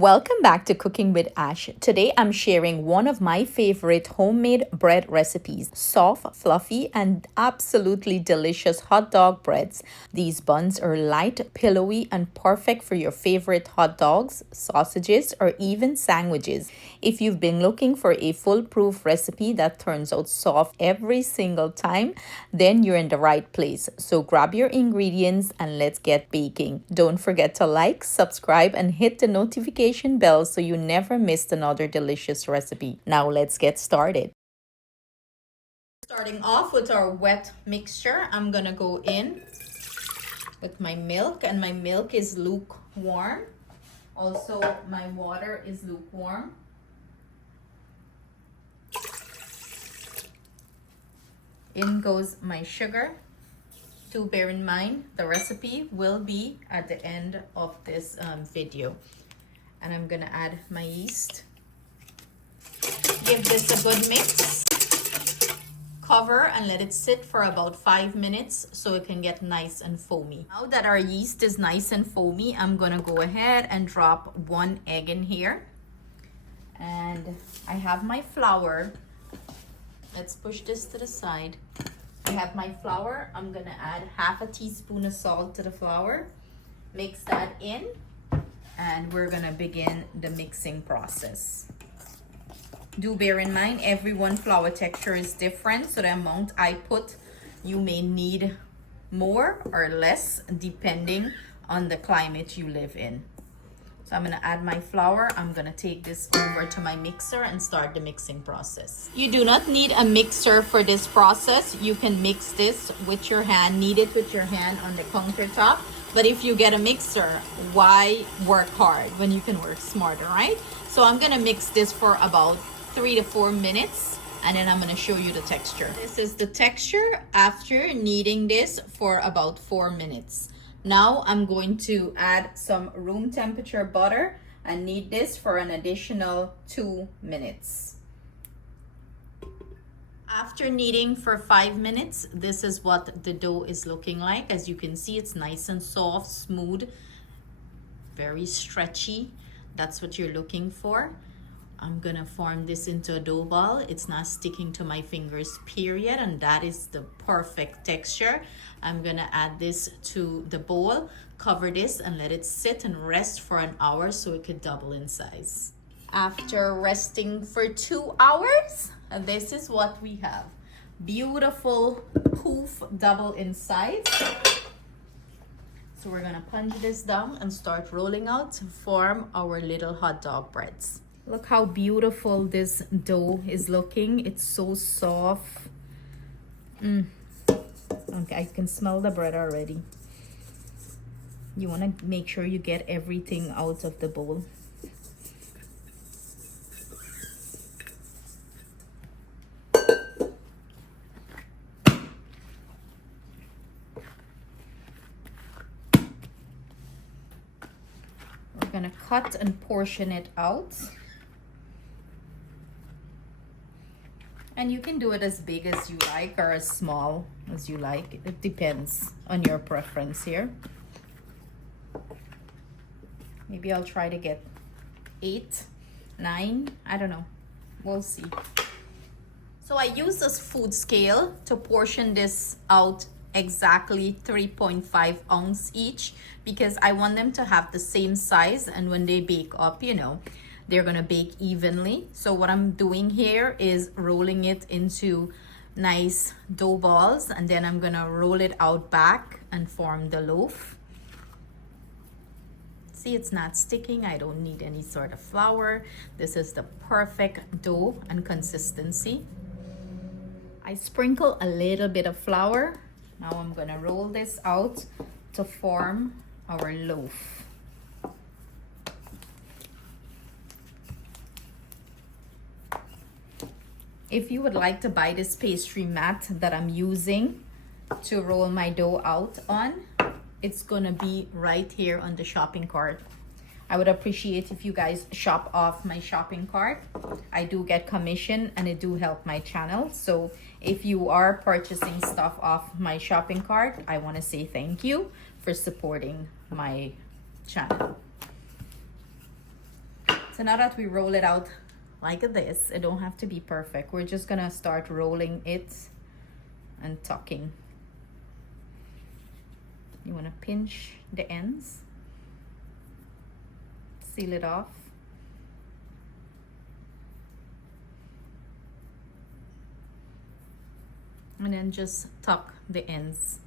Welcome back to Cooking with Ash. Today I'm sharing one of my favorite homemade bread recipes. Soft, fluffy, and absolutely delicious hot dog breads. These buns are light, pillowy, and perfect for your favorite hot dogs, sausages, or even sandwiches. If you've been looking for a foolproof recipe that turns out soft every single time, then you're in the right place. So grab your ingredients and let's get baking. Don't forget to like, subscribe, and hit the notification bell so you never miss another delicious recipe. Now let's get started. Starting off with our wet mixture, I'm gonna go in with my milk, and my milk is lukewarm. Also, my water is lukewarm. In goes my sugar. Do bear in mind, the recipe will be at the end of this video. And I'm gonna add my yeast. Give this a good mix. Cover and let it sit for about 5 minutes so it can get nice and foamy. Now that our yeast is nice and foamy, I'm gonna go ahead and drop 1 egg in here. And I have my flour. Let's push this to the side. I have my flour. I'm gonna add half a teaspoon of salt to the flour. Mix that in. And we're gonna begin the mixing process. Do bear in mind, everyone flour texture is different, so the amount I put, you may need more or less depending on the climate you live in. So I'm gonna add my flour. I'm gonna take this over to my mixer and start the mixing process. You do not need a mixer for this process. You can mix this with your hand, knead it with your hand on the countertop. But if you get a mixer, why work hard when you can work smarter, right? So I'm gonna mix this for about 3 to 4 minutes, and then I'm gonna show you the texture. This is the texture after kneading this for about 4 minutes. Now I'm going to add some room temperature butter and knead this for an additional 2 minutes. After kneading for 5 minutes, this is what the dough is looking like. As you can see, it's nice and soft, smooth, very stretchy. That's what you're looking for. I'm gonna form this into a dough ball. It's not sticking to my fingers, period, and that is the perfect texture. I'm gonna add this to the bowl, cover this, and let it sit and rest for an hour so it could double in size. After resting for 2 hours, this is what we have. Beautiful poof double in size. So we're gonna punch this down and start rolling out to form our little hot dog breads. Look how beautiful this dough is looking. It's so soft. Okay, I can smell the bread already. You wanna make sure you get everything out of the bowl. We're gonna cut and portion it out. And you can do it as big as you like or as small as you like. It depends on your preference here. Maybe I'll try to get 8, 9, I don't know. We'll see. So I use this food scale to portion this out exactly 3.5 ounce each because I want them to have the same size, and when they bake up, you know, they're gonna bake evenly. So what I'm doing here is rolling it into nice dough balls, and then I'm gonna roll it out back and form the loaf. See, it's not sticking. I don't need any sort of flour. This is the perfect dough and consistency. I sprinkle a little bit of flour. Now I'm gonna roll this out to form our loaf. If you would like to buy this pastry mat that I'm using to roll my dough out on, it's gonna be right here on the shopping cart. I would appreciate if you guys shop off my shopping cart. I do get commission and it do help my channel. So if you are purchasing stuff off my shopping cart, I want to say thank you for supporting my channel. So now that we roll it out like this, it don't have to be perfect. We're just gonna start rolling it and tucking. You wanna pinch the ends, seal it off. And then just tuck the ends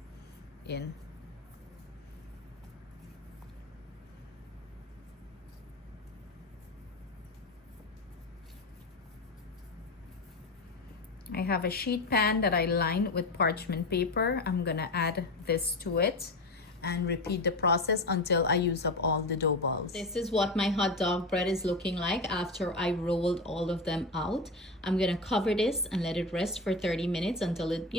in. I have a sheet pan that I lined with parchment paper. I'm gonna add this to it and repeat the process until I use up all the dough balls. This is what my hot dog bread is looking like after I rolled all of them out. I'm gonna cover this and let it rest for 30 minutes until it,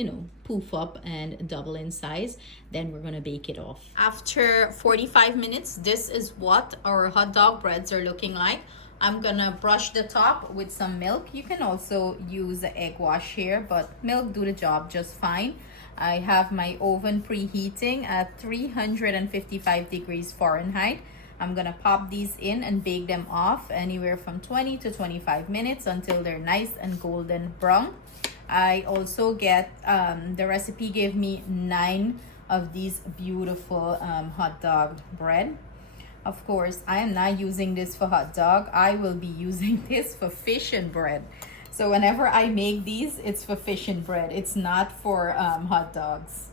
poof up and double in size. Then we're gonna bake it off. After 45 minutes, this is what our hot dog breads are looking like. I'm gonna brush the top with some milk. You can also use the egg wash here, but milk do the job just fine. I have my oven preheating at 355 degrees Fahrenheit. I'm gonna pop these in and bake them off anywhere from 20 to 25 minutes until they're nice and golden brown. I also get, the recipe gave me 9 of these beautiful hot dog bread. Of course, I am not using this for hot dog. I will be using this for fish and bread. So whenever I make these, it's for fish and bread. It's not for hot dogs.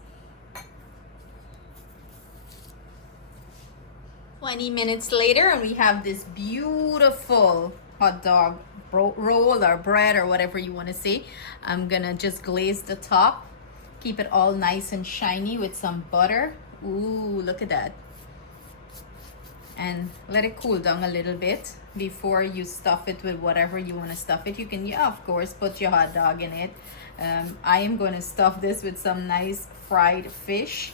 20 minutes later, and we have this beautiful hot dog roll or bread or whatever you want to say. I'm gonna just glaze the top. Keep it all nice and shiny with some butter. Ooh, look at that. And let it cool down a little bit before you stuff it with whatever you want to stuff it. You can, yeah, of course, put your hot dog in it. I am going to stuff this with some nice fried fish,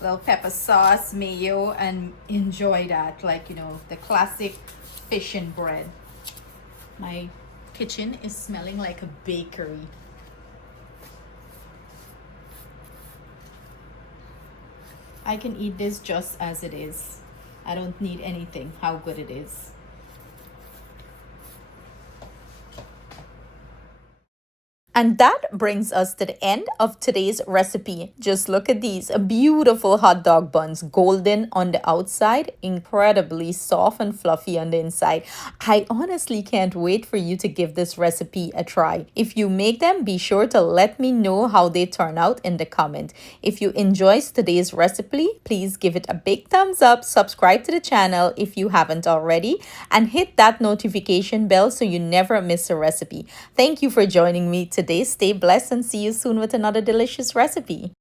little pepper sauce, mayo, and enjoy that, like, the classic fish and bread. My kitchen is smelling like a bakery. I can eat this just as it is. I don't need anything, how good it is. And that brings us to the end of today's recipe. Just look at these beautiful hot dog buns, golden on the outside, incredibly soft and fluffy on the inside. I honestly can't wait for you to give this recipe a try. If you make them, be sure to let me know how they turn out in the comment. If you enjoyed today's recipe, please give it a big thumbs up, subscribe to the channel if you haven't already, and hit that notification bell so you never miss a recipe. Thank you for joining me today. Stay blessed and see you soon with another delicious recipe.